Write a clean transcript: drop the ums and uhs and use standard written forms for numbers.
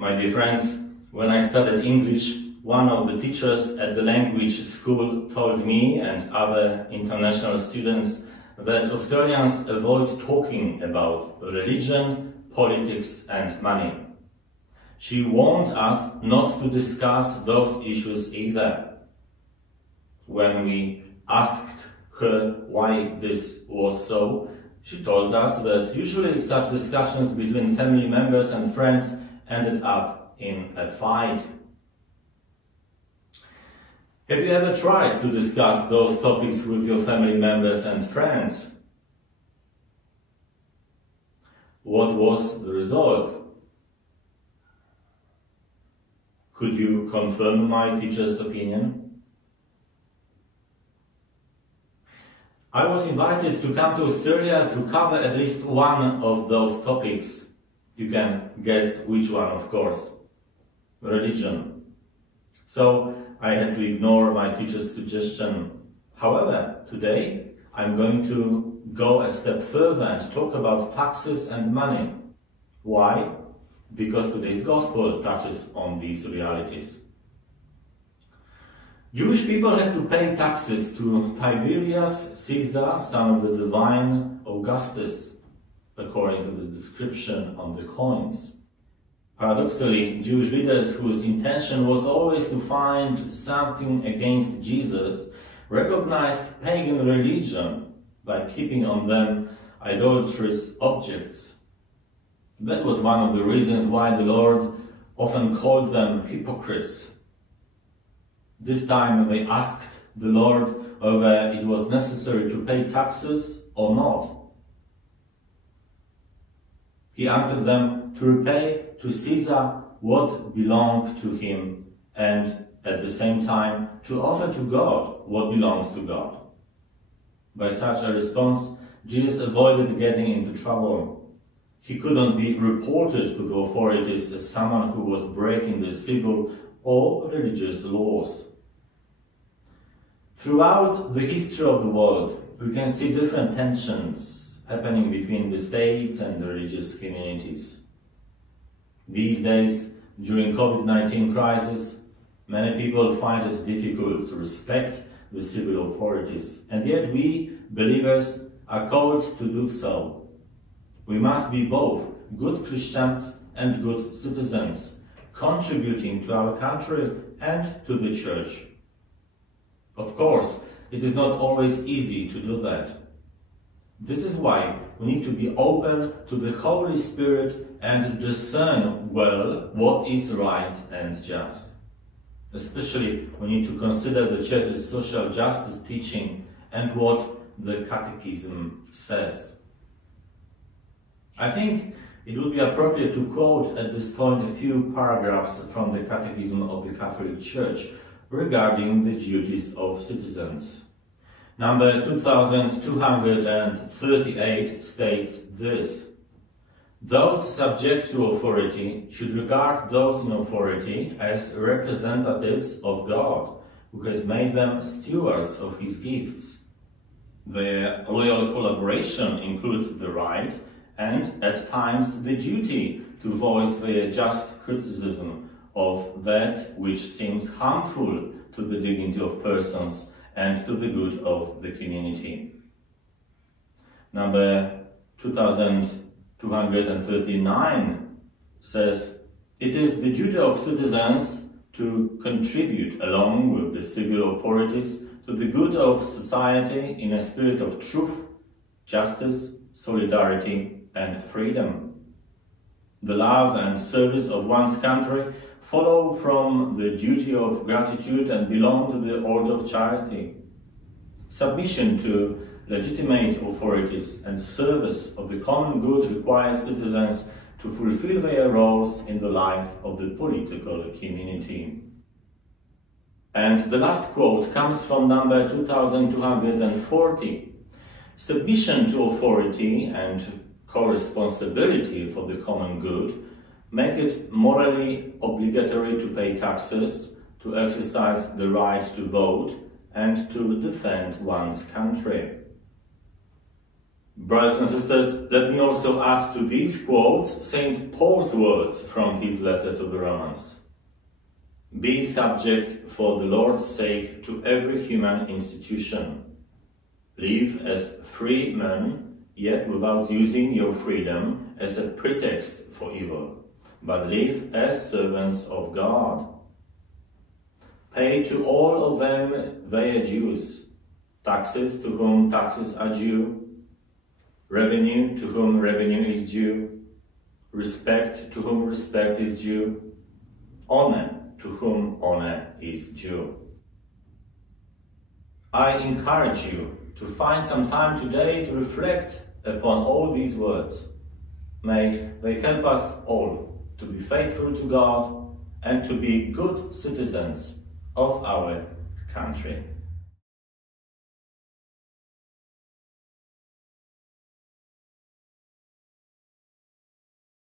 My dear friends, when I studied English, one of the teachers at the language school told me and other international students that Australians avoid talking about religion, politics and money. She warned us not to discuss those issues either. When we asked her why this was so, she told us that usually such discussions between family members and friends ended up in a fight. Have you ever tried to discuss those topics with your family members and friends? What was the result? Could you confirm my teacher's opinion? I was invited to come to Australia to cover at least one of those topics. You can guess which one, of course. Religion. So I had to ignore my teacher's suggestion. However, today I'm going to go a step further and talk about taxes and money. Why? Because today's gospel touches on these realities. Jewish people had to pay taxes to Tiberius Caesar, son of the divine Augustus, according to the description on the coins. Paradoxically, Jewish leaders whose intention was always to find something against Jesus recognized pagan religion by keeping on them idolatrous objects. That was one of the reasons why the Lord often called them hypocrites. This time they asked the Lord whether it was necessary to pay taxes or not. He answered them to repay to Caesar what belonged to him and at the same time to offer to God what belonged to God. By such a response, Jesus avoided getting into trouble. He couldn't be reported to the authorities as someone who was breaking the civil or religious laws. Throughout the history of the world, we can see different tensions happening between the states and the religious communities. These days, during COVID-19 crisis, many people find it difficult to respect the civil authorities, and yet we, believers, are called to do so. We must be both good Christians and good citizens, contributing to our country and to the Church. Of course, it is not always easy to do that. This is why we need to be open to the Holy Spirit and discern well what is right and just. Especially we need to consider the Church's social justice teaching and what the Catechism says. I think it would be appropriate to quote at this point a few paragraphs from the Catechism of the Catholic Church regarding the duties of citizens. Number 2238 states this: those subject to authority should regard those in authority as representatives of God, who has made them stewards of his gifts. Their loyal collaboration includes the right and, at times, the duty to voice their just criticism of that which seems harmful to the dignity of persons and to the good of the community. Number 2239 says, it is the duty of citizens to contribute along with the civil authorities to the good of society in a spirit of truth, justice, solidarity and freedom. The love and service of one's country follow from the duty of gratitude and belong to the order of charity. Submission to legitimate authorities and service of the common good requires citizens to fulfill their roles in the life of the political community. And the last quote comes from number 2240. Submission to authority and co-responsibility for the common good make it morally obligatory to pay taxes, to exercise the right to vote, and to defend one's country. Brothers and sisters, let me also add to these quotes St. Paul's words from his letter to the Romans. Be subject for the Lord's sake to every human institution. Live as free men, yet without using your freedom as a pretext for evil, but live as servants of God. Pay to all of them their dues, taxes to whom taxes are due, revenue to whom revenue is due, respect to whom respect is due, honor to whom honor is due. I encourage you to find some time today to reflect upon all these words. May they help us all to be faithful to God and to be good citizens of our country.